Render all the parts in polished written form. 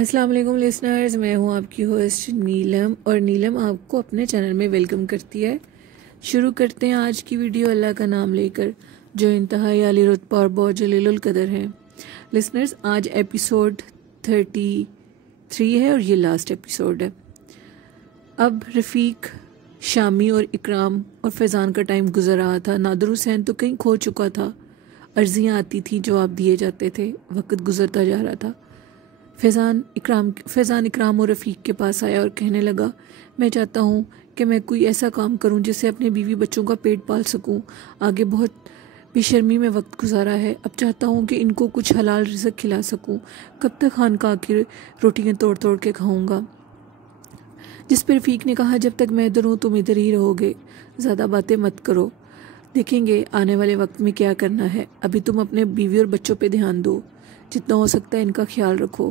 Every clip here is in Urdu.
السلام علیکم لسنرز، میں ہوں آپ کی ہوسٹ نیلم، اور نیلم آپ کو اپنے چینل میں ویلکم کرتی ہے۔ شروع کرتے ہیں آج کی ویڈیو اللہ کا نام لے کر، جو انتہائی عالی رتبہ اور بہت جلیل القدر ہے۔ لسنرز، آج ایپیسوڈ 33 ہے اور یہ لاسٹ ایپیسوڈ ہے۔ اب رفیق، شامی اور اکرام اور فیضان کا ٹائم گزر رہا تھا۔ نادر حسین تو کہیں کھو چکا تھا، عرضیاں آتی تھیں، جواب دیے جاتے تھے، وقت گزرتا جا رہا تھا۔ فیضان اکرام اور رفیق کے پاس آیا اور کہنے لگا، میں چاہتا ہوں کہ میں کوئی ایسا کام کروں جس سے اپنے بیوی بچوں کا پیٹ پال سکوں۔ آگے بہت بے شرمی میں وقت گزارا ہے، اب چاہتا ہوں کہ ان کو کچھ حلال رزق کھلا سکوں۔ کب تک خانقاہ کی روٹیاں توڑ توڑ کے کھاؤں گا؟ جس پہ رفیق نے کہا، جب تک میں ادھر ہوں تم ادھر ہی رہو گے، زیادہ باتیں مت کرو، دیکھیں گے آنے والے وقت میں کیا کرنا ہے۔ ابھی تم اپنے بیوی اور بچوں پہ دھیان دو، جتنا ہو سکتا ہے ان کا خیال رکھو۔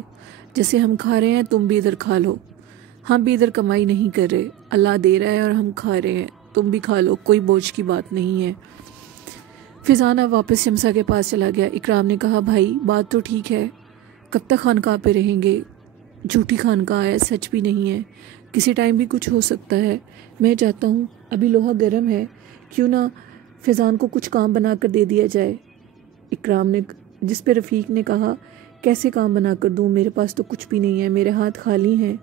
جیسے ہم کھا رہے ہیں تم بھی ادھر کھا لو، ہم بھی ادھر کمائی نہیں کر رہے، اللہ دے رہا ہے اور ہم کھا رہے ہیں، تم بھی کھا لو، کوئی بوجھ کی بات نہیں ہے۔ فیضان اب واپس شمسا کے پاس چلا گیا۔ اکرام نے کہا، بھائی بات تو ٹھیک ہے، کب تک خانقاہ پہ رہیں گے؟ جھوٹی خانقاہ ہے، سچ بھی نہیں ہے، کسی ٹائم بھی کچھ ہو سکتا ہے۔ میں چاہتا ہوں ابھی لوہا گرم ہے، کیوں نہ فیضان کو کچھ کام بنا کر دے دیا جائے۔ جس پہ رفیق نے کہا، کیسے کام بنا کر دوں، میرے پاس تو کچھ بھی نہیں ہے، میرے ہاتھ خالی ہیں۔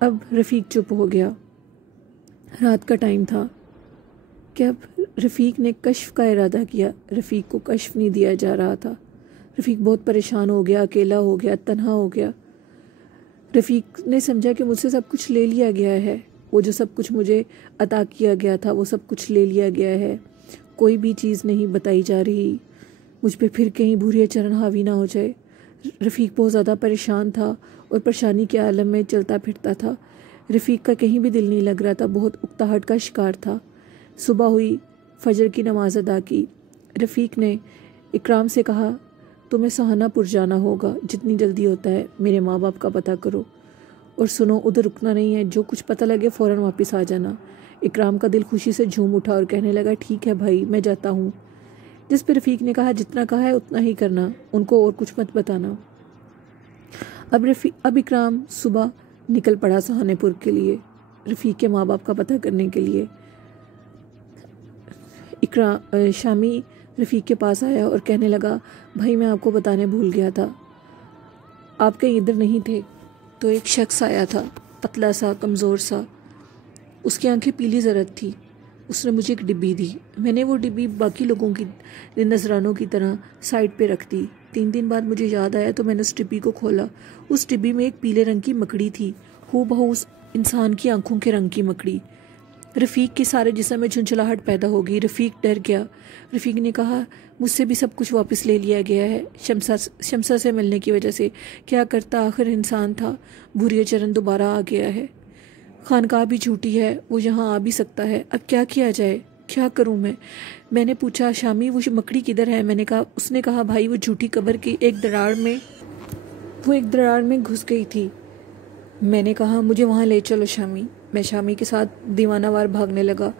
اب رفیق چپ ہو گیا۔ رات کا ٹائم تھا کہ اب رفیق نے کشف کا ارادہ کیا۔ رفیق کو کشف نہیں دیا جا رہا تھا۔ رفیق بہت پریشان ہو گیا، اکیلا ہو گیا، تنہا ہو گیا۔ رفیق نے سمجھا کہ مجھ سے سب کچھ لے لیا گیا ہے، وہ جو سب کچھ مجھے عطا کیا گیا تھا وہ سب کچھ لے لیا گیا ہے، کوئی بھی چیز نہیں بتائی جا رہی، مجھ پہ پھر کہیں بھوری چرن حاوی نہ ہو جائے۔ رفیق بہت زیادہ پریشان تھا اور پریشانی کے عالم میں چلتا پھرتا تھا۔ رفیق کا کہیں بھی دل نہیں لگ رہا تھا، بہت اکتاہٹ کا شکار تھا۔ صبح ہوئی، فجر کی نماز ادا کی۔ رفیق نے اکرام سے کہا، تمہیں سہانہ پور جانا ہوگا، جتنی جلدی ہوتا ہے میرے ماں باپ کا پتہ کرو، اور سنو ادھر رکنا نہیں ہے، جو کچھ پتہ لگے فوراً واپس آ جانا۔ اکرام کا دل خوشی سے جھوم اٹھا اور کہنے لگا، ٹھیک ہے بھائی، میں جاتا ہوں۔ جس پہ رفیق نے کہا، جتنا کہا ہے اتنا ہی کرنا، ان کو اور کچھ مت بتانا۔ اب اکرام صبح نکل پڑا سہانے پور کے لیے، رفیق کے ماں باپ کا پتہ کرنے کے لیے۔ شامی رفیق کے پاس آیا اور کہنے لگا، بھائی میں آپ کو بتانے بھول گیا تھا، آپ کہیں ادھر نہیں تھے تو ایک شخص آیا تھا، پتلا سا، کمزور سا، اس کی آنکھیں پیلی زرد تھی، اس نے مجھے ایک ڈبی دی۔ میں نے وہ ڈبی باقی لوگوں کی نذرانوں کی طرح سائڈ پہ رکھ دی۔ 3 دن بعد مجھے یاد آیا تو میں نے اس ڈبی کو کھولا۔ اس ڈبی میں ایک پیلے رنگ کی مکڑی تھی، ہو بہو اس انسان کی آنکھوں کے رنگ کی مکڑی۔ رفیق کے سارے جسم میں جھنجھلاہٹ پیدا ہو گئی۔ رفیق ڈر گیا۔ رفیق نے کہا، مجھ سے بھی سب کچھ واپس لے لیا گیا ہے، شمسا سے ملنے کی وجہ سے، کیا کرتا، آخر انسان تھا، بھوری چرن دوبارہ آ گیا ہے، خانقاہ بھی جھوٹی ہے، وہ یہاں آ بھی سکتا ہے، اب کیا کیا جائے، کیا کروں میں نے پوچھا، شامی وہ مکڑی کدھر ہے؟ اس نے کہا، بھائی وہ جھوٹی قبر کی ایک دراڑ میں گھس گئی تھی۔ میں نے کہا، مجھے وہاں لے چلو شامی۔ میں شامی کے ساتھ دیوانہ وار بھاگنے لگا،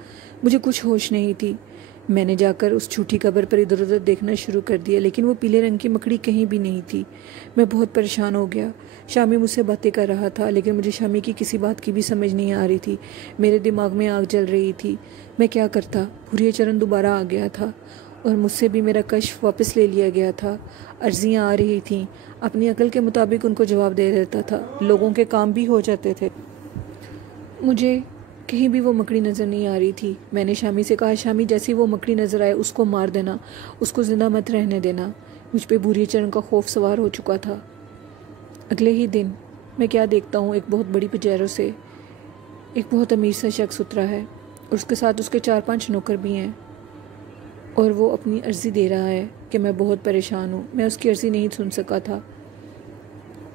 مجھے کچھ ہوش نہیں تھی۔ میں نے جا کر اس جھوٹی قبر پر ادھر ادھر دیکھنا شروع کر دیا، لیکن وہ پیلے رنگ کی مکڑی کہیں بھی نہیں تھی۔ میں بہت پریشان ہو گیا۔ شامی مجھ سے باتیں کر رہا تھا، لیکن مجھے شامی کی کسی بات کی بھی سمجھ نہیں آ رہی تھی۔ میرے دماغ میں آگ جل رہی تھی، میں کیا کرتا؟ بھوری چرن دوبارہ آ گیا تھا اور مجھ سے بھی میرا کشف واپس لے لیا گیا تھا۔ عرضیاں آ رہی تھیں، اپنی عقل کے مطابق ان کو جواب دے دیتا تھا، لوگوں کے کام بھی ہو جاتے تھے۔ مجھے کہیں بھی وہ مکڑی نظر نہیں آ رہی تھی۔ میں نے شامی سے کہا، شامی جیسی وہ مکڑی نظر آئے اس کو مار دینا، اس کو زندہ مت رہنے دینا۔ مجھ پہ بھوری چرن کا خوف سوار ہو چکا تھا۔ اگلے ہی دن میں کیا دیکھتا ہوں، ایک بہت بڑی پجیرو سے ایک بہت امیر سا شخص اترا ہے، اور اس کے ساتھ اس کے 4-5 نوکر بھی ہیں، اور وہ اپنی عرضی دے رہا ہے کہ میں بہت پریشان ہوں۔ میں اس کی عرضی نہیں سن سکا تھا،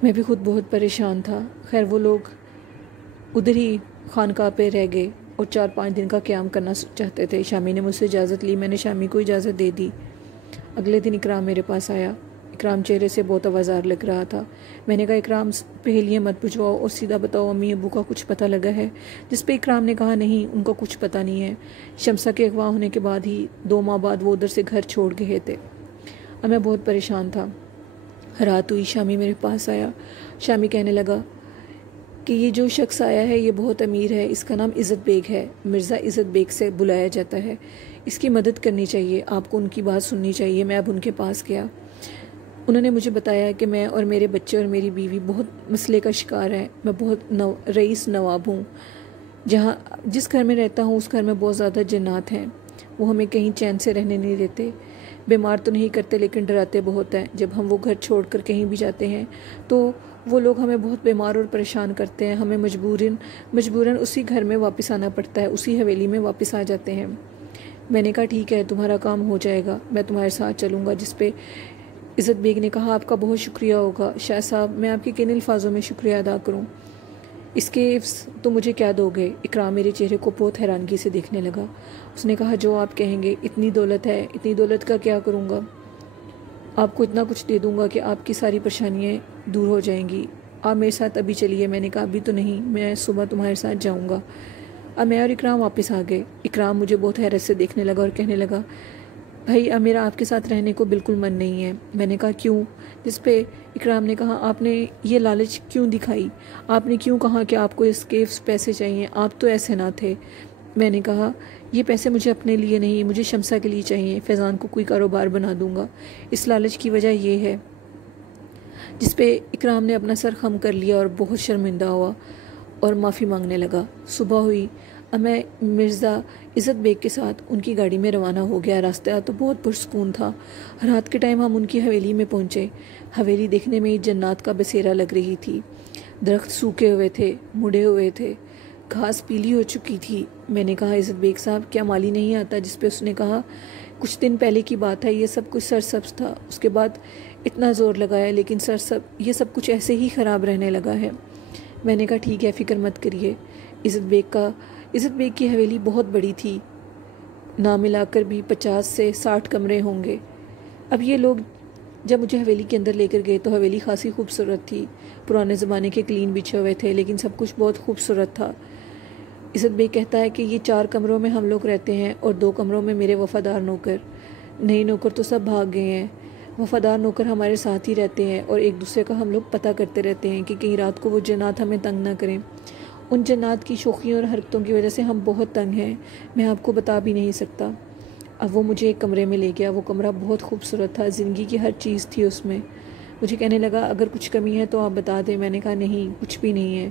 میں بھی خود بہت پریشان تھا۔ خیر وہ لوگ ادھر ہی خانقاہ پہ رہ گئے اور 4-5 دن کا قیام کرنا چاہتے تھے۔ شامی نے مجھ سے اجازت لی، میں نے شامی کو اجازت دے دی۔ اگلے دن اکرام میرے پاس آیا۔ اکرام چہرے سے بہت آوازار لگ رہا تھا۔ میں نے کہا، اکرام پہیلیاں مت بجھواؤ اور سیدھا بتاؤ، امی ابو کا کچھ پتہ لگا ہے؟ جس پہ اکرام نے کہا، نہیں، ان کا کچھ پتہ نہیں ہے، شمسا کے اغوا ہونے کے بعد ہی 2 ماہ بعد وہ ادھر سے گھر چھوڑ گئے تھے۔ اب میں بہت پریشان تھا۔ رات ہوئی، شامی میرے پاس آیا۔ شامی کہنے لگا کہ یہ جو شخص آیا ہے یہ بہت امیر ہے، اس کا نام عزت بیگ ہے، مرزا عزت بیگ سے بلایا جاتا ہے، اس کی مدد کرنی چاہیے، آپ کو ان کی بات سننی چاہیے۔ میں اب ان کے پاس گیا۔ انہوں نے مجھے بتایا کہ میں اور میرے بچے اور میری بیوی بہت مسئلے کا شکار ہیں، میں بہت رئیس نواب ہوں، جس گھر میں رہتا ہوں اس گھر میں بہت زیادہ جنات ہیں، وہ ہمیں کہیں چین سے رہنے نہیں دیتے، بیمار تو نہیں کرتے لیکن ڈراتے بہت ہیں۔ جب ہم وہ گھر چھوڑ کر کہیں بھی جاتے ہیں تو وہ لوگ ہمیں بہت بیمار اور پریشان کرتے ہیں، ہمیں مجبوراً اسی گھر میں واپس آنا پڑتا ہے، اسی حویلی میں واپس آ جاتے ہیں۔ میں نے کہا ٹھیک ہے، تمہارا کام ہو جائے گا، میں تمہارے ساتھ چلوں گا۔ جس پہ عزت بیگ نے کہا آپ کا بہت شکریہ ہوگا شاہ صاحب، میں آپ کے کن الفاظوں میں شکریہ ادا کروں، اس کے عوض تو مجھے کیا دو گے؟ اکرام میرے چہرے کو بہت حیرانگی سے دیکھنے لگا۔ اس نے کہا جو آپ کہیں گے، اتنی دولت ہے، اتنی دولت کا کیا کروں گا؟ آپ کو اتنا کچھ دے دوں گا کہ آپ کی ساری پریشانیاں دور ہو جائیں گی، آپ میرے ساتھ ابھی چلیے۔ میں نے کہا ابھی تو نہیں، میں صبح تمہارے ساتھ جاؤں گا۔ اب میں اور اکرام واپس آ گئے۔ اکرام مجھے بہت حیرت سے دیکھنے لگا اور کہنے لگا بھائی اب میرا آپ کے ساتھ رہنے کو بالکل من نہیں ہے۔ میں نے کہا کیوں؟ جس پہ اکرام نے کہا آپ نے یہ لالچ کیوں دکھائی؟ آپ نے کیوں کہا کہ آپ کو اس کے پیسے چاہیے؟ آپ تو ایسے نہ تھے۔ میں نے کہا یہ پیسے مجھے اپنے لیے نہیں، مجھے شمسہ کے لیے چاہیے، فیضان کو کوئی کاروبار بنا دوں گا، اس لالچ کی وجہ یہ ہے۔ جس پہ اکرام نے اپنا سر خم کر لیا اور بہت شرمندہ ہوا اور معافی مانگنے لگا۔ صبح ہوئی، اب میں مرزا عزت بیگ کے ساتھ ان کی گاڑی میں روانہ ہو گیا۔ راستہ تو بہت پرسکون تھا۔ رات کے ٹائم ہم ان کی حویلی میں پہنچے۔ حویلی دیکھنے میں جنات کا بسیرا لگ رہی تھی، درخت سوکھے ہوئے تھے، مڑے ہوئے تھے، گھاس پیلی ہو چکی تھی۔ میں نے کہا عزت بیگ صاحب کیا مالی نہیں آتا؟ جس پہ اس نے کہا کچھ دن پہلے کی بات ہے، یہ سب کچھ سرسبز تھا، اس کے بعد اتنا زور لگایا لیکن یہ سب کچھ ایسے ہی خراب رہنے لگا ہے۔ میں نے کہا ٹھیک ہے، فکر مت کریے۔ عزت بیگ کی حویلی بہت بڑی تھی، نہ ملا کر بھی 50 سے 60 کمرے ہوں گے۔ اب یہ لوگ جب مجھے حویلی کے اندر لے کر گئے تو حویلی خاصی خوبصورت تھی، پرانے زمانے کے قلین بچھے ہوئے تھے لیکن سب کچھ بہت خوبصورت تھا۔ عزت بیگ کہتا ہے کہ یہ 4 کمروں میں ہم لوگ رہتے ہیں اور 2 کمروں میں میرے وفادار نوکر، نئے نوکر تو سب بھاگ گئے ہیں، وفادار نوکر ہمارے ساتھ ہی رہتے ہیں اور ایک دوسرے کا ہم لوگ پتہ کرتے رہتے ہیں کہ کہیں رات کو وہ جنات ہمیں تنگ نہ کریں۔ ان جنات کی شوخیوں اور حرکتوں کی وجہ سے ہم بہت تنگ ہیں، میں آپ کو بتا بھی نہیں سکتا۔ اب وہ مجھے ایک کمرے میں لے گیا، وہ کمرہ بہت خوبصورت تھا، زندگی کی ہر چیز تھی اس میں۔ مجھے کہنے لگا اگر کچھ کمی ہے تو آپ بتا دیں۔ میں نے کہا نہیں، کچھ بھی نہیں ہے۔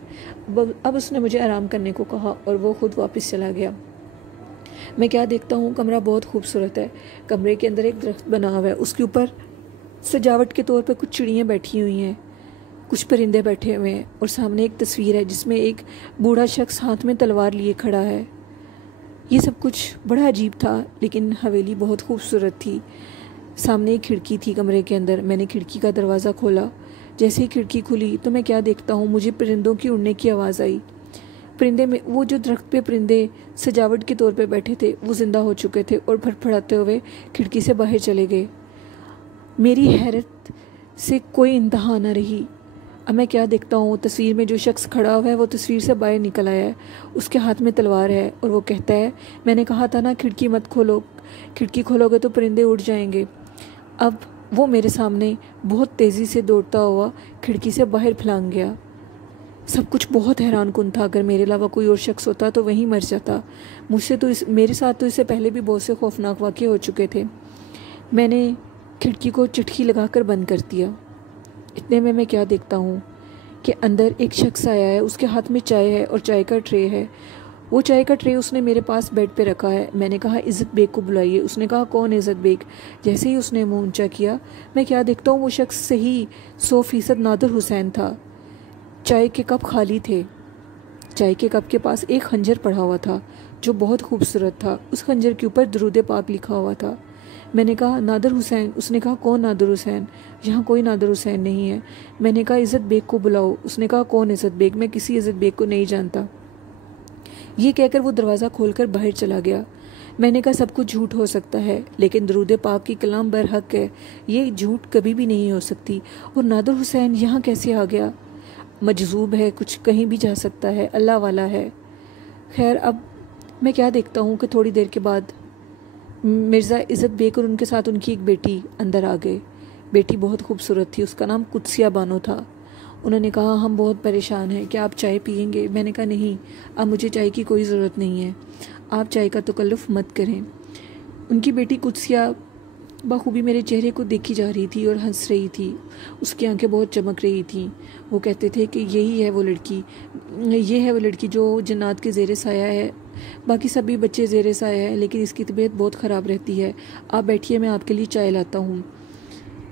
اب اس نے مجھے آرام کرنے کو کہا اور وہ خود واپس چلا گیا۔ میں کیا دیکھتا ہوں، کمرہ بہت خوبصورت ہے، کمرے کے اندر ایک درخت بنا ہوا ہے، اس کے اوپر سجاوٹ کے طور پہ کچھ چڑیاں بیٹھی ہوئی ہیں، کچھ پرندے بیٹھے ہوئے ہیں، اور سامنے ایک تصویر ہے جس میں ایک بوڑھا شخص ہاتھ میں تلوار لیے کھڑا ہے۔ یہ سب کچھ بڑا عجیب تھا لیکن حویلی بہت خوبصورت تھی۔ سامنے ایک کھڑکی تھی کمرے کے اندر، میں نے کھڑکی کا دروازہ کھولا۔ جیسے ہی کھڑکی کھلی تو میں کیا دیکھتا ہوں، مجھے پرندوں کی اڑنے کی آواز آئی۔ پرندے میں وہ جو درخت پہ پرندے سجاوٹ کے طور پہ بیٹھے تھے وہ زندہ ہو چکے تھے اور پھڑ پھڑاتے ہوئے کھڑکی سے باہر چلے گئے۔ میری حیرت سے کوئی انتہا نہ رہی۔ اب میں کیا دیکھتا ہوں، تصویر میں جو شخص کھڑا ہوا ہے وہ تصویر سے باہر نکل آیا ہے، اس کے ہاتھ میں تلوار ہے اور وہ کہتا ہے میں نے کہا تھا نا کھڑکی مت کھولو، کھڑکی کھولو گے تو پرندے اڑ جائیں گے۔ اب وہ میرے سامنے بہت تیزی سے دوڑتا ہوا کھڑکی سے باہر پھلانگ گیا۔ سب کچھ بہت حیران کن تھا، اگر میرے علاوہ کوئی اور شخص ہوتا تو وہیں مر جاتا۔ میرے ساتھ تو اس سے پہلے بھی بہت سے خوفناک واقعے ہو چکے تھے۔ میں نے کھڑکی کو چٹکی لگا کر بند کر دیا۔ اتنے میں کیا دیکھتا ہوں کہ اندر ایک شخص آیا ہے، اس کے ہاتھ میں چائے ہے اور چائے کا ٹرے ہے۔ وہ چائے کا ٹرے اس نے میرے پاس بیڈ پہ رکھا ہے۔ میں نے کہا عزت بیگ کو بلائیے۔ اس نے کہا کون عزت بیگ؟ جیسے ہی اس نے منہ اونچا کیا میں کیا دیکھتا ہوں، وہ شخص صحیح 100% نادر حسین تھا۔ چائے کے کپ خالی تھے، چائے کے کپ کے پاس ایک خنجر پڑا ہوا تھا جو بہت خوبصورت تھا، اس خنجر کے اوپر درود پاک لکھا ہوا تھا۔ میں نے کہا نادر حسین؟ اس نے کہا کون نادر حسین؟ یہاں کوئی نادر حسین نہیں ہے۔ میں نے کہا عزت بیگ کو بلاؤ۔ اس نے کہا کون عزت بیگ؟ میں کسی عزت بیگ کو نہیں جانتا۔ یہ کہہ کر وہ دروازہ کھول کر باہر چلا گیا۔ میں نے کہا سب کچھ جھوٹ ہو سکتا ہے لیکن درود پاک کی کلام برحق ہے، یہ جھوٹ کبھی بھی نہیں ہو سکتی۔ اور نادر حسین یہاں کیسے آ گیا؟ مجذوب ہے، کچھ کہیں بھی جا سکتا ہے، اللہ والا ہے۔ خیر اب میں کیا دیکھتا ہوں کہ تھوڑی دیر کے بعد مرزا عزت بیگ اور ان کے ساتھ ان کی ایک بیٹی اندر آ گئے۔ بیٹی بہت خوبصورت تھی، اس کا نام قدسیہ بانو تھا۔ انہوں نے کہا ہم بہت پریشان ہیں، کیا آپ چائے پئیں گے؟ میں نے کہا نہیں، اب مجھے چائے کی کوئی ضرورت نہیں ہے، آپ چائے کا تکلف مت کریں۔ ان کی بیٹی قدسیہ بخوبی میرے چہرے کو دیکھی جا رہی تھی اور ہنس رہی تھی، اس کی آنکھیں بہت چمک رہی تھیں۔ وہ کہتے تھے کہ یہی ہے وہ لڑکی، یہ ہے وہ لڑکی جو جنات کے زیر سایہ ہے، باقی سبھی بچے زیر سایہ ہیں لیکن اس کی طبیعت بہت خراب رہتی ہے، آپ بیٹھیے میں آپ کے لیے چائے لاتا ہوں۔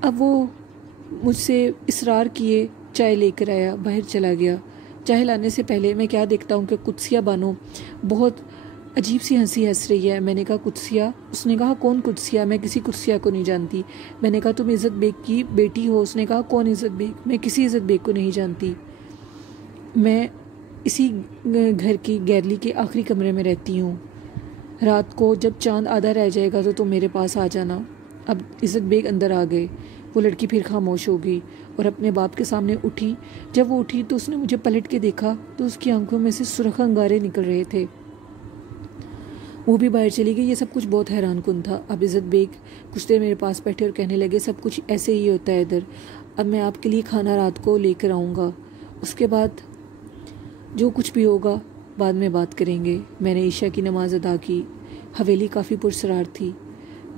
اب وہ مجھ سے اصرار کیے، چائے لے کر آیا، باہر چلا گیا۔ چائے لانے سے پہلے میں کیا دیکھتا ہوں کہ قدسیہ بانو بہت عجیب سی ہنسی ہنس رہی ہے۔ میں نے کہا قدسیہ؟ اس نے کہا کون قدسیہ؟ میں کسی قدسیہ کو نہیں جانتی۔ میں نے کہا تم عزت بیگ کی بیٹی ہو؟ اس نے کہا کون عزت بیگ؟ میں کسی عزت بیگ کو نہیں جانتی، میں اسی گھر کی گیرلی کے آخری کمرے میں رہتی ہوں، رات کو جب چاند آدھا رہ جائے گا تو تم میرے پاس آ جانا۔ اب عزت بیگ اندر آ گئے، وہ لڑکی پھر خاموش ہو گئی اور اپنے باپ کے سامنے اٹھی۔ جب وہ اٹھی تو اس نے مجھے پلٹ کے دیکھا تو اس کی آنکھوں میں سے سرخ انگارے نکل رہے تھے، وہ بھی باہر چلی گئی۔ یہ سب کچھ بہت حیران کن تھا۔ اب عزت بیگ کچھ دیر میرے پاس بیٹھے اور کہنے لگے سب کچھ ایسے ہی ہوتا ہے ادھر، اب میں آپ کے لیے کھانا رات کو لے کر آؤں گا، اس کے بعد جو کچھ بھی ہوگا بعد میں بات کریں گے۔ میں نے عشاء کی نماز ادا کی۔ حویلی کافی پرسرار تھی،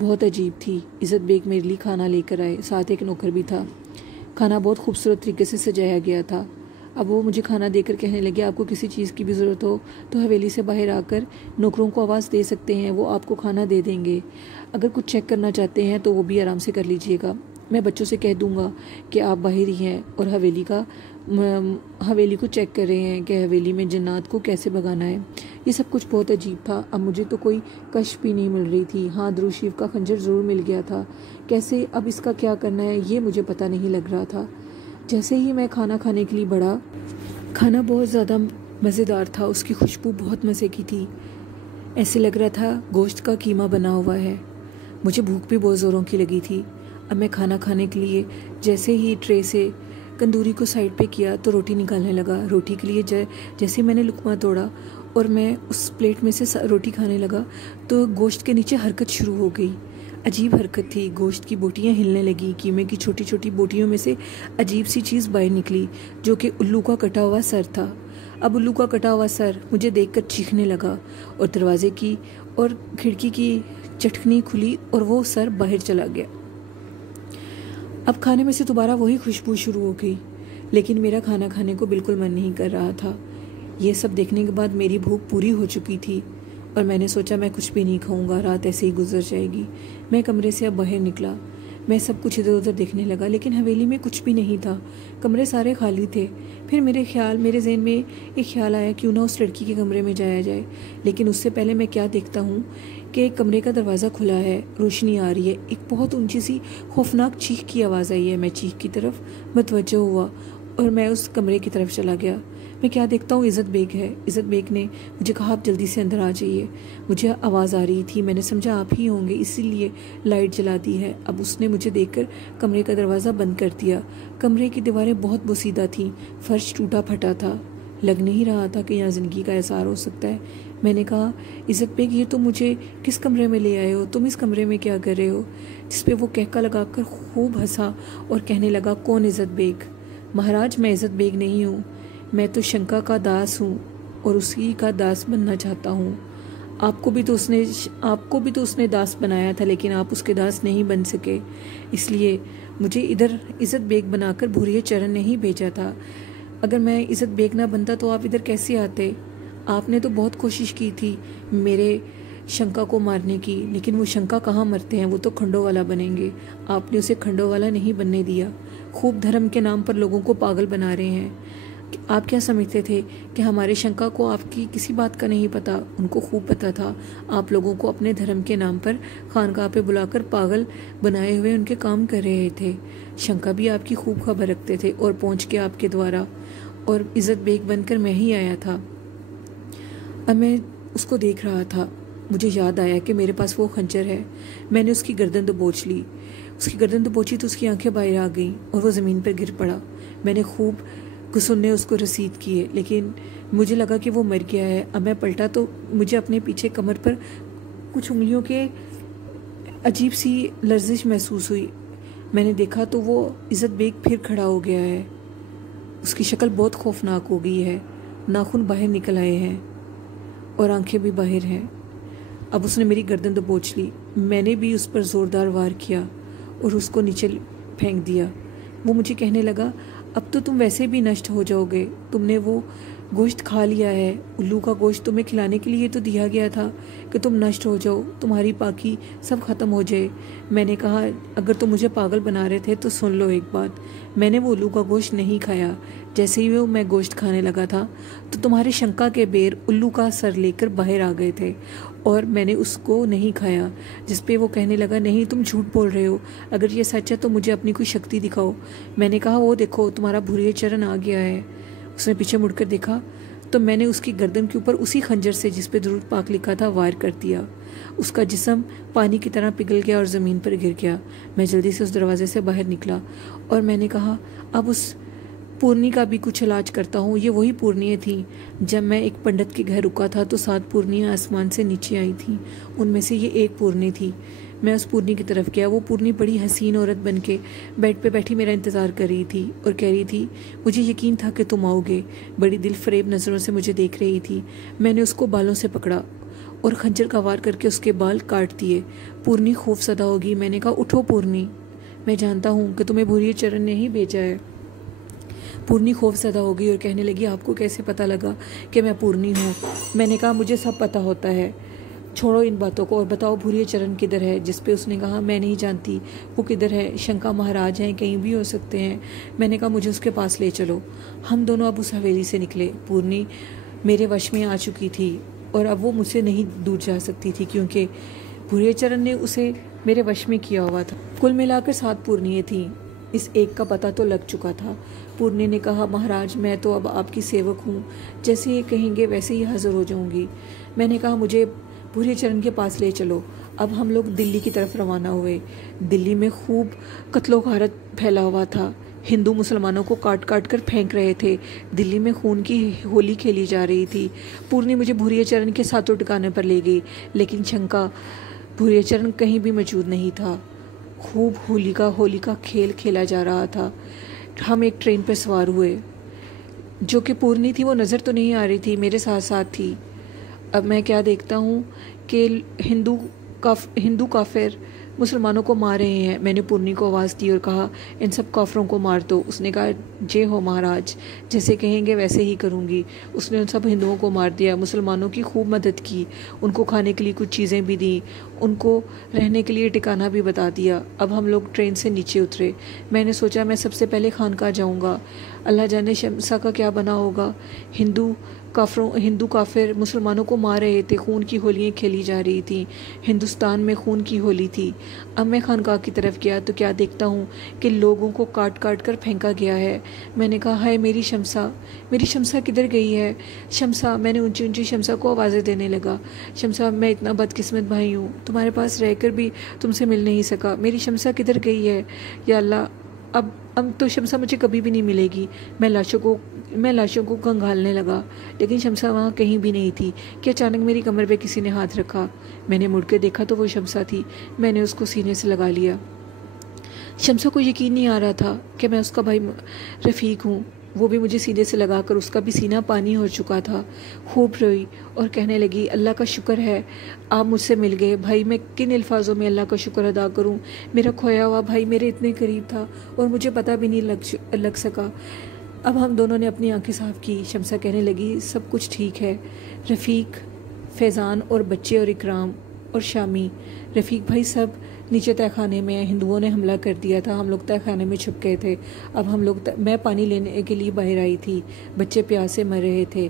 بہت عجیب تھی۔ عزت بیگ میرے لیے کھانا لے کر آئے، ساتھ ایک نوکر بھی تھا۔ کھانا بہت خوبصورت طریقے سے سجایا گیا تھا۔ اب وہ مجھے کھانا دے کر کہنے لگے آپ کو کسی چیز کی بھی ضرورت ہو تو حویلی سے باہر آ کر نوکروں کو آواز دے سکتے ہیں، وہ آپ کو کھانا دے دیں گے۔ اگر کچھ چیک کرنا چاہتے ہیں تو وہ بھی آرام سے کر لیجئے گا، میں بچوں سے کہہ دوں گا کہ آپ باہر ہی ہیں اور حویلی کو چیک کر رہے ہیں کہ حویلی میں جنات کو کیسے بھگانا ہے۔ یہ سب کچھ بہت عجیب تھا۔ اب مجھے تو کوئی کشف بھی نہیں مل رہی تھی۔ ہاں درود شریف کا خنجر ضرور مل گیا تھا، کیسے اب اس کا کیا کرنا ہے یہ مجھے پتہ نہیں لگ رہا تھا۔ جیسے ہی میں کھانا کھانے کے لیے بڑھا، کھانا بہت زیادہ مزیدار تھا، اس کی خوشبو بہت مزے کی تھی، ایسے لگ رہا تھا گوشت کا قیمہ بنا ہوا ہے۔ مجھے بھوک بھی بہت زوروں کی لگی تھی۔ اب میں کھانا کھانے کے لیے جیسے ہی ٹرے سے کندوری کو سائڈ پہ کیا تو روٹی نکالنے لگا۔ روٹی کے لیے جیسے میں نے لقمہ توڑا اور میں اس پلیٹ میں سے روٹی کھانے لگا تو گوشت کے نیچے حرکت شروع ہو گئی، عجیب حرکت تھی، گوشت کی بوٹیاں ہلنے لگیں، قیمے کی چھوٹی چھوٹی بوٹیوں میں سے عجیب سی چیز باہر نکلی جو کہ الو کا کٹا ہوا سر تھا۔ اب الو کا کٹا ہوا سر مجھے دیکھ کر چیخنے لگا اور دروازے کی اور کھڑکی کی چٹکنی کھلی اور وہ سر باہر چلا گیا۔ اب کھانے میں سے دوبارہ وہی خوشبو شروع ہو گئی، لیکن میرا کھانا کھانے کو بالکل من نہیں کر رہا تھا۔ یہ سب دیکھنے کے بعد میری بھوک پوری ہو چکی تھی اور میں نے سوچا میں کچھ بھی نہیں کھاؤں گا، رات ایسے ہی گزر جائے گی۔ میں کمرے سے اب باہر نکلا، میں سب کچھ ادھر ادھر دیکھنے لگا لیکن حویلی میں کچھ بھی نہیں تھا، کمرے سارے خالی تھے۔ پھر میرے ذہن میں ایک خیال آیا کیوں نہ اس لڑکی کے کمرے میں جایا جائے، لیکن اس سے پہلے میں کیا دیکھتا ہوں کہ کمرے کا دروازہ کھلا ہے، روشنی آ رہی ہے، ایک بہت اونچی سی خوفناک چیخ کی آواز آئی ہے۔ میں چیخ کی طرف متوجہ ہوا اور میں اس کمرے کی طرف چلا گیا۔ میں کیا دیکھتا ہوں عزت بیگ ہے۔ عزت بیگ نے مجھے کہا آپ جلدی سے اندر آ جائیے، مجھے آواز آ رہی تھی، میں نے سمجھا آپ ہی ہوں گے اسی لیے لائٹ جلا دی ہے۔ اب اس نے مجھے دیکھ کر کمرے کا دروازہ بند کر دیا۔ کمرے کی دیواریں بہت بوسیدہ تھیں، فرش ٹوٹا پھٹا تھا، لگ نہیں رہا تھا کہ یہاں زندگی کا احسار ہو سکتا ہے۔ میں نے کہا عزت بیگ یہ تم مجھے کس کمرے میں لے آئے ہو، تم اس کمرے میں کیا کر رہے ہو؟ جس پہ وہ کہکا لگا کر خوب ہنسا اور کہنے لگا کون عزت بیگ؟ مہاراج میں عزت بیگ نہیں ہوں، میں تو شنکا کا داس ہوں اور اسی کا داس بننا چاہتا ہوں۔ آپ کو بھی تو اس نے داس بنایا تھا لیکن آپ اس کے داس نہیں بن سکے، اس لیے مجھے ادھر عزت بیگ بنا کر بھوریے چرن نہیں بھیجا تھا۔ اگر میں عزت بیگ نہ بنتا تو آپ ادھر کیسے آتے؟ آپ نے تو بہت کوشش کی تھی میرے شنکا کو مارنے کی، لیکن وہ شنکا کہاں مرتے ہیں، وہ تو کھنڈو والا بنیں گے، آپ نے اسے کھنڈو والا نہیں بننے دیا۔ خوب دھرم کے نام پر لوگوں کو پاگل بنا رہے ہیں۔ آپ کیا سمجھتے تھے کہ ہمارے شنکا کو آپ کی کسی بات کا نہیں پتا؟ ان کو خوب پتا تھا، آپ لوگوں کو اپنے دھرم کے نام پر خانقاہ پہ بلا کر پاگل بنائے ہوئے ان کے کام کر رہے تھے۔ شنکا بھی آپ کی خوب خبر رکھتے تھے اور پہنچ کے آپ کے دوارا، اور عزت بیگ بن کر میں ہی آیا تھا۔ اب میں اس کو دیکھ رہا تھا، مجھے یاد آیا کہ میرے پاس وہ خنجر ہے۔ میں نے اس کی گردن دبوچ لی، اس کی گردن دبوچی تو اس کی آنکھیں باہر آ گئیں اور وہ زمین پر گر پڑا۔ میں نے خوب گھسنے اس کو رسید کیے لیکن مجھے لگا کہ وہ مر گیا ہے۔ اب میں پلٹا تو مجھے اپنے پیچھے کمر پر کچھ انگلیوں کے عجیب سی لرزش محسوس ہوئی۔ میں نے دیکھا تو وہ عزت بیگ پھر کھڑا ہو گیا ہے. اس کی شکل بہت خوفناک ہو گئی ہے، ناخن باہر نکل آئے ہیں اور آنکھیں بھی باہر ہیں. اب اس نے میری گردن دبوچ لی. میں نے بھی اس پر زوردار وار کیا اور اس کو نیچے پھینک دیا. وہ مجھے کہنے لگا، اب تو تم ویسے بھی نشٹ ہو جاؤ گے، تم نے وہ گوشت کھا لیا ہے. الو کا گوشت تمہیں کھلانے کے لیے تو دیا گیا تھا کہ تم نشٹ ہو جاؤ، تمہاری پاکی سب ختم ہو جائے. میں نے کہا، اگر تم مجھے پاگل بنا رہے تھے تو سن لو ایک بات، میں نے وہ الو کا گوشت نہیں کھایا. جیسے ہی میں گوشت کھانے لگا تھا تو تمہارے شنکا کے بیر الو کا سر لے کر باہر آ گئے تھے اور میں نے اس کو نہیں کھایا. جس پہ وہ کہنے لگا، نہیں تم جھوٹ بول رہے ہو، اگر یہ سچ ہے تو مجھے اپنی کوئی شکتی دکھاؤ. میں نے کہا، وہ دیکھو تمہارا بھوریے چرن آ گیا ہے. اس نے پیچھے مڑ کر دیکھا تو میں نے اس کی گردن کے اوپر اسی خنجر سے جس پہ درود پاک لکھا تھا وار کر دیا. اس کا جسم پانی کی طرح پگھل گیا اور زمین پر گر گیا. میں جلدی سے اس دروازے سے باہر نکلا اور میں نے کہا، اب اس پورنی کا بھی کچھ علاج کرتا ہوں. یہ وہی پورنیاں تھیں جب میں ایک پنڈت کے گھر رکا تھا تو 7 پورنیاں آسمان سے نیچے آئی تھیں، ان میں سے یہ ایک پورنی تھی. میں اس پورنی کی طرف گیا. وہ پورنی بڑی حسین عورت بن کے بیڈ پہ بیٹھی میرا انتظار کر رہی تھی اور کہہ رہی تھی، مجھے یقین تھا کہ تم آؤ گے. بڑی دل فریب نظروں سے مجھے دیکھ رہی تھی. میں نے اس کو بالوں سے پکڑا اور خنجر کا وار کر کے اس کے بال کاٹ دیے. پورنی خوف زدہ ہوگی. میں نے کہا، اٹھو پورنی، میں جانتا ہوں کہ تمہیں بھوریے چرن نے ہی بھیجا ہے. پورنی خوف زدہ ہو گئی اور کہنے لگی، آپ کو کیسے پتہ لگا کہ میں پورنی ہوں؟ میں نے کہا، مجھے سب پتہ ہوتا ہے، چھوڑو ان باتوں کو اور بتاؤ بھوریے چرن کدھر ہے؟ جس پہ اس نے کہا، میں نہیں جانتی وہ کدھر ہے، شنکا مہاراج ہیں، کہیں بھی ہو سکتے ہیں. میں نے کہا، مجھے اس کے پاس لے چلو. ہم دونوں اب اس حویلی سے نکلے. پورنی میرے وش میں آ چکی تھی اور اب وہ مجھ سے نہیں دور جا سکتی تھی کیونکہ بھوریے چرن نے اسے میرے وش میں کیا ہوا تھا. کل ملا کر 7 پورنیاں تھیں. اس ایک کا پتہ تو لگ چکا تھا. پورنی نے کہا، مہاراج میں تو اب آپ کی سیوک ہوں، جیسے یہ کہیں گے ویسے ہی حاضر ہو جاؤں گی. میں نے کہا، مجھے بھوریے چرن کے پاس لے چلو. اب ہم لوگ دلی کی طرف روانہ ہوئے. دلی میں خوب قتل و غارت پھیلا ہوا تھا. ہندو مسلمانوں کو کاٹ کاٹ کر پھینک رہے تھے. دلی میں خون کی ہولی کھیلی جا رہی تھی. پورنی مجھے بھوریے چرن کے 7 ٹھکانے پر لے گئی، لیکن شنکا بھوریے چرن کہیں بھی موجود نہیں تھا. خوب ہولی کا کھیل کھیلا جا رہا تھا. ہم ایک ٹرین پر سوار ہوئے. جو کہ پورنی تھی وہ نظر تو نہیں آ رہی تھی، میرے ساتھ ساتھ تھی. اب میں کیا دیکھتا ہوں کہ ہندو کافر مسلمانوں کو مار رہے ہیں. میں نے پورنی کو آواز دی اور کہا، ان سب کافروں کو مار دو. اس نے کہا، جے ہو مہاراج، جیسے کہیں گے ویسے ہی کروں گی. اس نے ان سب ہندوؤں کو مار دیا. مسلمانوں کی خوب مدد کی، ان کو کھانے کے لیے کچھ چیزیں بھی دیں، ان کو رہنے کے لیے ٹھکانہ بھی بتا دیا. اب ہم لوگ ٹرین سے نیچے اترے. میں نے سوچا میں سب سے پہلے خانقاہ جاؤں گا. اللہ جانے شمسا کا کیا بنا ہوگا. ہندو کافر مسلمانوں کو مار رہے تھے. خون کی ہولیاں کھیلی جا رہی تھیں. ہندوستان میں خون کی ہولی تھی. اب میں خانقاہ کی طرف گیا تو کیا دیکھتا ہوں کہ لوگوں کو کاٹ کاٹ کر پھینکا گیا ہے. میں نے کہا، ہائے میری شمسا کدھر گئی ہے؟ شمسا. میں نے اونچی اونچی شمسا کو آوازیں دینے لگا. شمسا، میں اتنا بدقسمت بھائی ہوں، تمہارے پاس رہ کر بھی تم سے مل نہیں سکا. میری شمسا کدھر گئی ہے یا اللہ؟ اب تو شمسا مجھے کبھی بھی نہیں ملے گی. میں لاشوں کو کنگھالنے لگا، لیکن شمسا وہاں کہیں بھی نہیں تھی کہ اچانک میری کمر پہ کسی نے ہاتھ رکھا. میں نے مڑ کے دیکھا تو وہ شمسا تھی. میں نے اس کو سینے سے لگا لیا. شمسا کو یقین نہیں آ رہا تھا کہ میں اس کا بھائی رفیق ہوں. وہ بھی مجھے سینے سے لگا کر، اس کا بھی سینہ پانی ہو چکا تھا. خوب روئی اور کہنے لگی، اللہ کا شکر ہے آپ مجھ سے مل گئے. بھائی میں کن الفاظوں میں اللہ کا شکر ادا کروں؟ میرا کھویا ہوا بھائی میرے اتنے قریب تھا اور مجھے پتہ بھی نہیں لگ سکا. اب ہم دونوں نے اپنی آنکھیں صاف کی. شمسا کہنے لگی، سب کچھ ٹھیک ہے. رفیق، فیضان اور بچے اور اکرام اور شامی، رفیق بھائی سب نیچے تہہ خانے میں ہیں. ہندوؤں نے حملہ کر دیا تھا، ہم لوگ تہہ خانے میں چھپ گئے تھے. اب میں پانی لینے کے لیے باہر آئی تھی. بچے پیاس سے مر رہے تھے.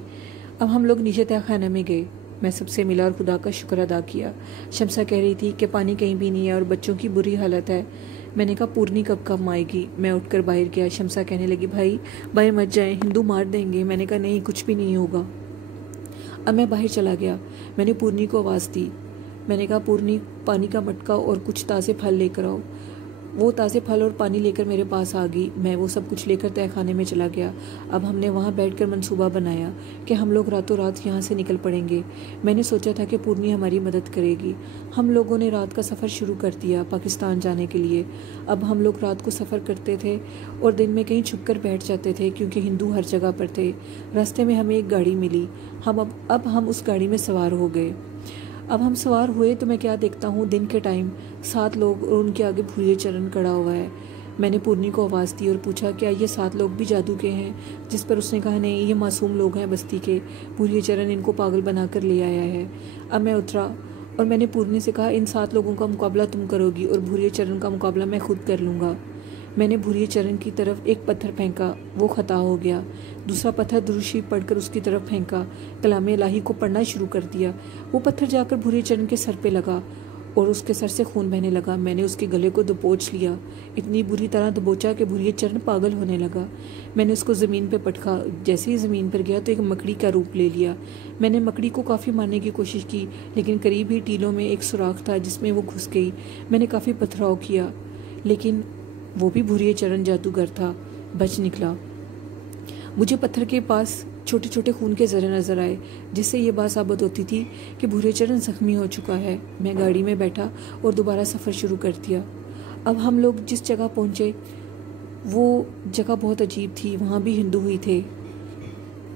اب ہم لوگ نیچے تہہ خانے میں گئے. میں سب سے ملا اور خدا کا شکر ادا کیا. شمسا کہہ رہی تھی کہ پانی کہیں بھی نہیں ہے اور بچوں کی بری حالت ہے. میں نے کہا، پورنی کب آئے گی؟ میں اٹھ کر باہر گیا. شمسا کہنے لگی، بھائی مت جائیں، ہندو مار دیں گے. میں نے کہا، نہیں کچھ بھی نہیں ہوگا. اب میں باہر چلا گیا. میں نے پورنی کو آواز دی. میں نے کہا، پورنی پانی کا مٹکا اور کچھ تازے پھل لے کر آؤ. وہ تازے پھل اور پانی لے کر میرے پاس آ گئی۔ میں وہ سب کچھ لے کر تہہ خانے میں چلا گیا۔ اب ہم نے وہاں بیٹھ کر منصوبہ بنایا کہ ہم لوگ راتوں رات یہاں سے نکل پڑیں گے۔ میں نے سوچا تھا کہ پورنی ہماری مدد کرے گی۔ ہم لوگوں نے رات کا سفر شروع کر دیا پاکستان جانے کے لیے۔ اب ہم لوگ رات کو سفر کرتے تھے اور دن میں کہیں چھپ کر بیٹھ جاتے تھے کیونکہ ہندو ہر جگہ پر تھے۔ راستے میں ہمیں ایک گاڑی ملی۔ اب ہم اس گاڑی میں سوار ہو گئے۔ اب ہم سوار ہوئے تو میں کیا دیکھتا ہوں، دن کے ٹائم 7 لوگ اور ان کے آگے بھوریے چرن کھڑا ہوا ہے۔ میں نے پورنی کو آواز دی اور پوچھا کیا یہ 7 لوگ بھی جادو کے ہیں؟ جس پر اس نے کہا نہیں، یہ معصوم لوگ ہیں بستی کے، بھوریے چرن ان کو پاگل بنا کر لے آیا ہے۔ اب میں اترا اور میں نے پورنی سے کہا ان 7 لوگوں کا مقابلہ تم کرو گی اور بھوریے چرن کا مقابلہ میں خود کر لوں گا۔ میں نے بھوریے چرن کی طرف ایک پتھر پھینکا، وہ خطا ہو گیا۔ دوسرا پتھر درود شریف پڑھ کر اس کی طرف پھینکا، کلام الہی کو پڑھنا شروع کر دیا۔ وہ پتھر جا کر بھوریے چرن کے سر پہ لگا اور اس کے سر سے خون بہنے لگا۔ میں نے اس کے گلے کو دبوچ لیا، اتنی بری طرح دبوچا کہ بھوریے چرن پاگل ہونے لگا۔ میں نے اس کو زمین پہ پٹکا، جیسے ہی زمین پر گیا تو ایک مکڑی کا روپ لے لیا۔ میں نے مکڑی کو کافی مارنے کی کوشش کی لیکن قریب ہی ٹیلوں میں ایک سوراخ تھا جس میں وہ گھس گئی۔ میں نے کافی پتھراؤ کیا لیکن وہ بھی بھوریے چرن جادوگر تھا، بچ نکلا۔ مجھے پتھر کے پاس چھوٹے چھوٹے خون کے ذرے نظر آئے جس سے یہ بات ثابت ہوتی تھی کہ بھوریے چرن زخمی ہو چکا ہے۔ میں گاڑی میں بیٹھا اور دوبارہ سفر شروع کر دیا۔ اب ہم لوگ جس جگہ پہنچے وہ جگہ بہت عجیب تھی، وہاں بھی ہندو ہی تھے۔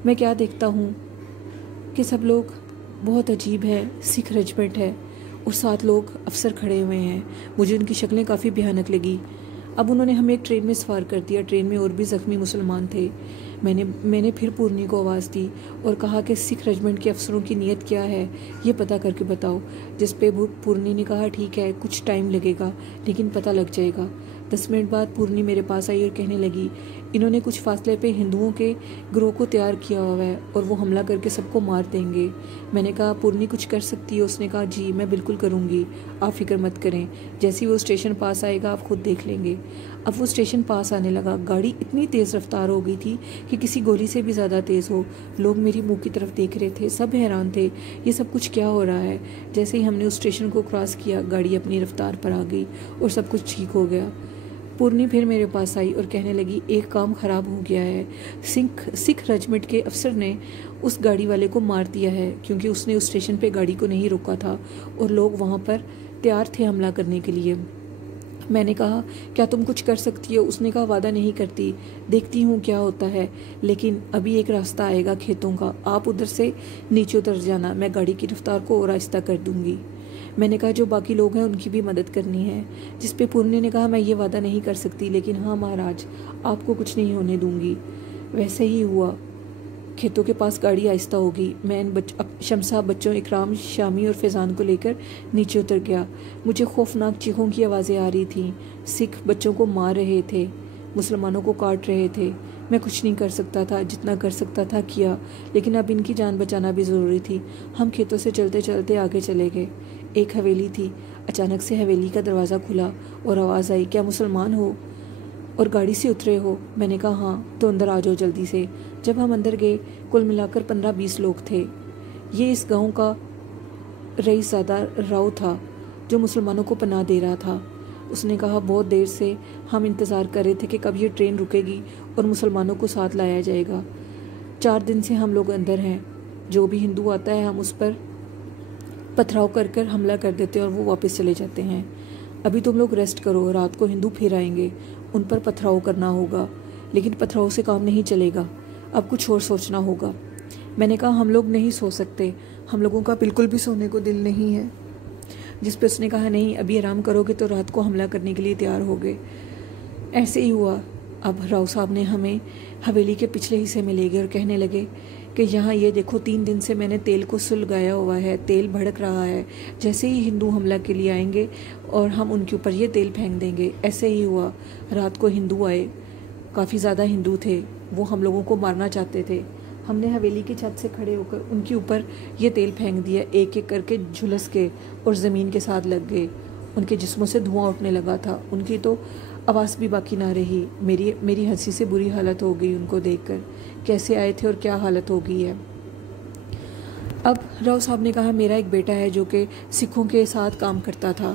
میں کیا دیکھتا ہوں کہ سب لوگ بہت عجیب ہے، سکھ رجمنٹ ہے اور 7 لوگ افسر کھڑے ہوئے ہیں۔ مجھے ان کی شکلیں کافی بھیانک لگی۔ اب انہوں نے ہمیں ایک ٹرین میں سوار کر دیا۔ ٹرین میں اور بھی زخمی مسلمان تھے۔ میں نے پھر پورنی کو آواز دی اور کہا کہ سکھ رجمنٹ کے افسروں کی نیت کیا ہے یہ پتہ کر کے بتاؤ، جس پہ پورنی نے کہا ٹھیک ہے، کچھ ٹائم لگے گا لیکن پتہ لگ جائے گا۔ 10 منٹ بعد پورنی میرے پاس آئی اور کہنے لگی انہوں نے کچھ فاصلے پہ ہندوؤں کے گروہ کو تیار کیا ہوا ہے اور وہ حملہ کر کے سب کو مار دیں گے۔ میں نے کہا پورنی کچھ کر سکتی ہے؟ اس نے کہا جی میں بالکل کروں گی، آپ فکر مت کریں، جیسے ہی وہ اسٹیشن پاس آئے گا آپ خود دیکھ لیں گے۔ اب وہ اسٹیشن پاس آنے لگا۔ گاڑی اتنی تیز رفتار ہو گئی تھی کہ کسی گولی سے بھی زیادہ تیز ہو۔ لوگ میری منہ کی طرف دیکھ رہے تھے، سب حیران تھے یہ سب کچھ کیا ہو رہا ہے۔ جیسے ہی ہم نے اس اسٹیشن کو کراس کیا گاڑی اپنی رفتار پر آ گئی اور سب کچھ ٹھیک ہو گیا۔ پورنی پھر میرے پاس آئی اور کہنے لگی ایک کام خراب ہو گیا ہے، سکھ رجمنٹ کے افسر نے اس گاڑی والے کو مار دیا ہے کیونکہ اس نے اس اسٹیشن پہ گاڑی کو نہیں روکا تھا اور لوگ وہاں پر تیار تھے حملہ کرنے کے لیے۔ میں نے کہا کیا تم کچھ کر سکتی ہو؟ اس نے کہا وعدہ نہیں کرتی، دیکھتی ہوں کیا ہوتا ہے، لیکن ابھی ایک راستہ آئے گا کھیتوں کا، آپ ادھر سے نیچے اتر جانا، میں گاڑی کی رفتار کو اور آہستہ کر دوں گی۔ میں نے کہا جو باقی لوگ ہیں ان کی بھی مدد کرنی ہے، جس پہ پورنی نے کہا میں یہ وعدہ نہیں کر سکتی لیکن ہاں مہاراج آپ کو کچھ نہیں ہونے دوں گی۔ ویسے ہی ہوا، کھیتوں کے پاس گاڑی آہستہ ہو گئی۔ میں ان شمسا بچوں اکرام، شامی اور فیضان کو لے کر نیچے اتر گیا۔ مجھے خوفناک چیخوں کی آوازیں آ رہی تھیں، سکھ بچوں کو مار رہے تھے، مسلمانوں کو کاٹ رہے تھے۔ میں کچھ نہیں کر سکتا تھا، جتنا کر سکتا تھا کیا، لیکن اب ان کی جان بچانا بھی ضروری تھی۔ ہم کھیتوں سے چلتے چلتے آگے چلے گئے۔ ایک حویلی تھی، اچانک سے حویلی کا دروازہ کھلا اور آواز آئی کیا مسلمان ہو اور گاڑی سے اترے ہو؟ میں نے کہا ہاں، تو اندر آ جاؤ جلدی سے۔ جب ہم اندر گئے کل ملا کر 15-20 لوگ تھے۔ یہ اس گاؤں کا رئیس زادہ راؤ تھا جو مسلمانوں کو پناہ دے رہا تھا۔ اس نے کہا بہت دیر سے ہم انتظار کر رہے تھے کہ کب یہ ٹرین رکے گی اور مسلمانوں کو ساتھ لایا جائے گا۔ 4 دن سے ہم لوگ اندر ہیں، جو بھی ہندو آتا ہے ہم اس پر پتھراؤ کر کر حملہ کر دیتے ہیں اور وہ واپس چلے جاتے ہیں۔ ابھی تم لوگ ریسٹ کرو، رات کو ہندو پھر آئیں گے، ان پر پتھراؤ کرنا ہوگا، لیکن پتھراؤ سے کام نہیں چلے گا، اب کچھ اور سوچنا ہوگا۔ میں نے کہا ہم لوگ نہیں سو سکتے، ہم لوگوں کا بالکل بھی سونے کو دل نہیں ہے۔ جس پہ اس نے کہا نہیں، ابھی آرام کرو گے تو رات کو حملہ کرنے کے لیے تیار ہو گئے۔ ایسے ہی ہوا۔ اب راؤ صاحب نے ہمیں حویلی کے پچھلے حصے میں لے گئے اور کہنے لگے کہ یہاں یہ دیکھو 3 دن سے میں نے تیل کو سلگایا ہوا ہے، تیل بھڑک رہا ہے، جیسے ہی ہندو حملہ کے لیے آئیں گے اور ہم ان کے اوپر یہ تیل پھینک دیں گے۔ ایسے ہی ہوا، رات کو ہندو آئے، کافی زیادہ ہندو تھے، وہ ہم لوگوں کو مارنا چاہتے تھے۔ ہم نے حویلی کی چھت سے کھڑے ہو کر ان کے اوپر یہ تیل پھینک دیا، ایک ایک کر کے جھلس کے اور زمین کے ساتھ لگ گئے۔ ان کے جسموں سے دھواں اٹھنے لگا تھا، ان کی تو آواز بھی باقی نہ رہی۔ میری ہنسی سے بری حالت ہو گئی ان کو دیکھ کر، کیسے آئے تھے اور کیا حالت ہو گئی ہے۔ اب راؤ صاحب نے کہا میرا ایک بیٹا ہے جو کہ سکھوں کے ساتھ کام کرتا تھا،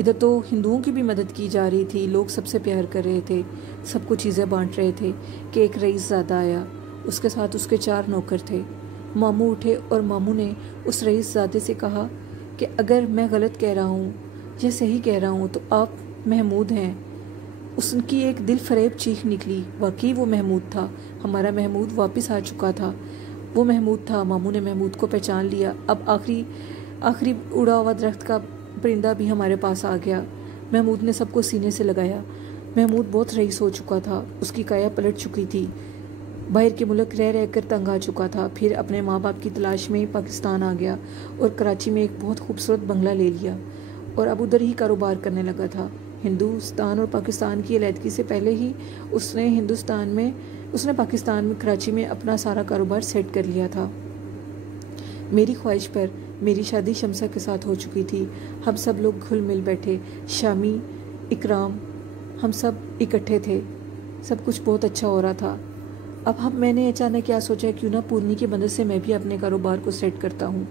ادھر تو ہندوؤں کی بھی مدد کی جا رہی تھی، لوگ سب سے پیار کر رہے تھے، سب کو چیزیں بانٹ رہے تھے کہ ایک رئیس زادہ آیا، اس کے ساتھ اس کے 4 نوکر تھے۔ ماموں اٹھے اور ماموں نے اس رئیس زادے سے کہا کہ اگر میں غلط کہہ رہا ہوں یا صحیح کہہ رہا ہوں تو آپ محمود ہیں۔ اس کی ایک دل فریب چیخ نکلی، واقعی وہ محمود تھا، ہمارا محمود واپس آ چکا تھا، وہ محمود تھا۔ ماموں نے محمود کو پہچان لیا، اب آخری اڑا ہوا درخت کا پرندہ بھی ہمارے پاس آ گیا۔ محمود نے سب کو سینے سے لگایا۔ محمود بہت رئیس ہو چکا تھا، اس کی کایا پلٹ چکی تھی، باہر کے ملک رہ رہ کر تنگ آ چکا تھا، پھر اپنے ماں باپ کی تلاش میں پاکستان آ گیا اور کراچی میں ایک بہت خوبصورت بنگلہ لے لیا اور اب ادھر ہی کاروبار کرنے لگا تھا۔ ہندوستان اور پاکستان کی علیحدگی سے پہلے ہی اس نے پاکستان میں کراچی میں اپنا سارا کاروبار سیٹ کر لیا تھا۔ میری خواہش پر میری شادی شمسہ کے ساتھ ہو چکی تھی۔ ہم سب لوگ گھل مل بیٹھے، شامی، اکرام، ہم سب اکٹھے تھے، سب کچھ بہت اچھا ہو رہا تھا۔ اب میں نے اچانک کیا سوچا کیوں نہ پورنی کی مدد سے میں بھی اپنے کاروبار کو سیٹ کرتا ہوں۔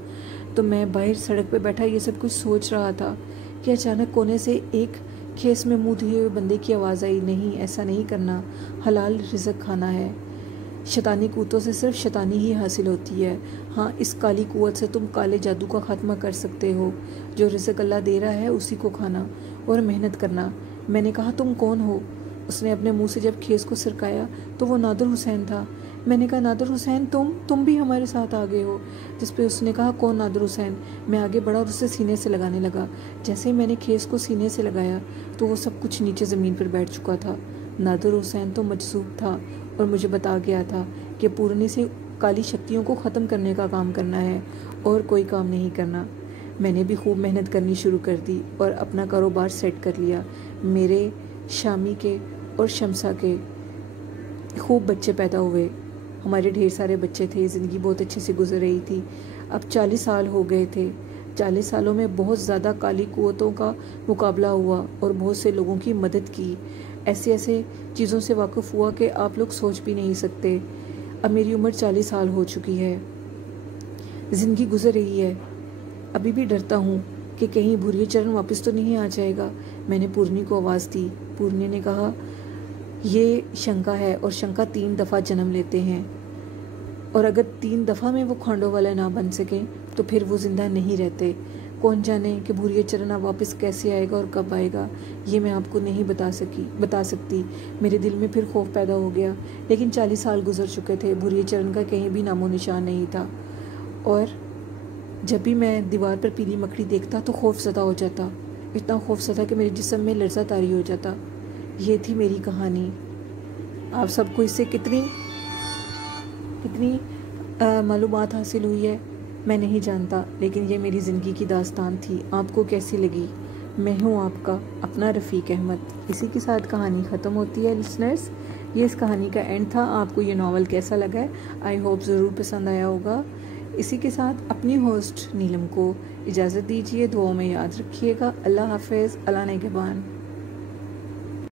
تو میں باہر سڑک پہ بیٹھا یہ سب کچھ سوچ رہا تھا کہ اچانک کونے سے ایک کھیس میں منہ دھوئے ہوئے بندے کی آواز آئی، نہیں ایسا نہیں کرنا، حلال رزق کھانا ہے، شیطانی قوتوں سے صرف شیطانی ہی حاصل ہوتی ہے، ہاں اس کالی قوت سے تم کالے جادو کا خاتمہ کر سکتے ہو، جو رزق اللہ دے رہا ہے اسی کو کھانا اور محنت کرنا۔ میں نے کہا تم کون ہو؟ اس نے اپنے منہ سے جب کھیس کو سرکایا تو وہ نادر حسین تھا۔ میں نے کہا نادر حسین تم بھی ہمارے ساتھ آ گئے ہو؟ جس پہ اس نے کہا کون نادر حسین؟ میں آگے بڑھا اور اسے سینے سے لگانے لگا۔ جیسے ہی میں نے کھیس کو سینے سے لگایا تو وہ سب کچھ نیچے زمین پر بیٹھ چکا تھا۔ نادر حسین تو مجذوب تھا اور مجھے بتا گیا تھا کہ پورنی سے کالی شکتیوں کو ختم کرنے کا کام کرنا ہے اور کوئی کام نہیں کرنا۔ میں نے بھی خوب محنت کرنی شروع کر دی اور اپنا کاروبار سیٹ کر لیا۔ میرے، شامی کے اور شمسہ کے خوب بچے پیدا ہوئے، ہمارے ڈھیر سارے بچے تھے، زندگی بہت اچھے سے گزر رہی تھی۔ اب 40 سال ہو گئے تھے، 40 سالوں میں بہت زیادہ کالی قوتوں کا مقابلہ ہوا اور بہت سے لوگوں کی مدد کی، ایسے چیزوں سے واقف ہوا کہ آپ لوگ سوچ بھی نہیں سکتے۔ اب میری عمر 40 سال ہو چکی ہے، زندگی گزر رہی ہے، ابھی بھی ڈرتا ہوں کہ کہیں بھوریے چرن واپس تو نہیں آ جائے گا۔ میں نے پورنی کو آواز دی، پورنی نے کہا یہ شنکا ہے اور شنکا 3 دفعہ جنم لیتے ہیں اور اگر 3 دفعہ میں وہ کھانڈوں والا نہ بن سکیں تو پھر وہ زندہ نہیں رہتے۔ کون جانے کہ بھوریے چرن واپس کیسے آئے گا اور کب آئے گا، یہ میں آپ کو نہیں بتا سکتی۔ میرے دل میں پھر خوف پیدا ہو گیا، لیکن 40 سال گزر چکے تھے، بھوریے چرن کا کہیں بھی نام و نشان نہیں تھا، اور جب بھی میں دیوار پر پیلی مکڑی دیکھتا تو خوف زدہ ہو جاتا، اتنا خوف زدہ کہ میرے جسم میں لرزہ طاری ہو جاتا۔ یہ تھی میری کہانی۔ آپ سب کو اس سے کتنی معلومات حاصل ہوئی ہے میں نہیں جانتا، لیکن یہ میری زندگی کی داستان تھی۔ آپ کو کیسی لگی؟ میں ہوں آپ کا اپنا رفیق احمد۔ اسی کے ساتھ کہانی ختم ہوتی ہے لسنرز، یہ اس کہانی کا اینڈ تھا۔ آپ کو یہ ناول کیسا لگا ہے؟ آئی ہوپ ضرور پسند آیا ہوگا۔ اسی کے ساتھ اپنی ہوسٹ نیلم کو اجازت دیجیے، دعاؤں میں یاد رکھیے گا۔ اللہ حافظ، اللہ نگہبان۔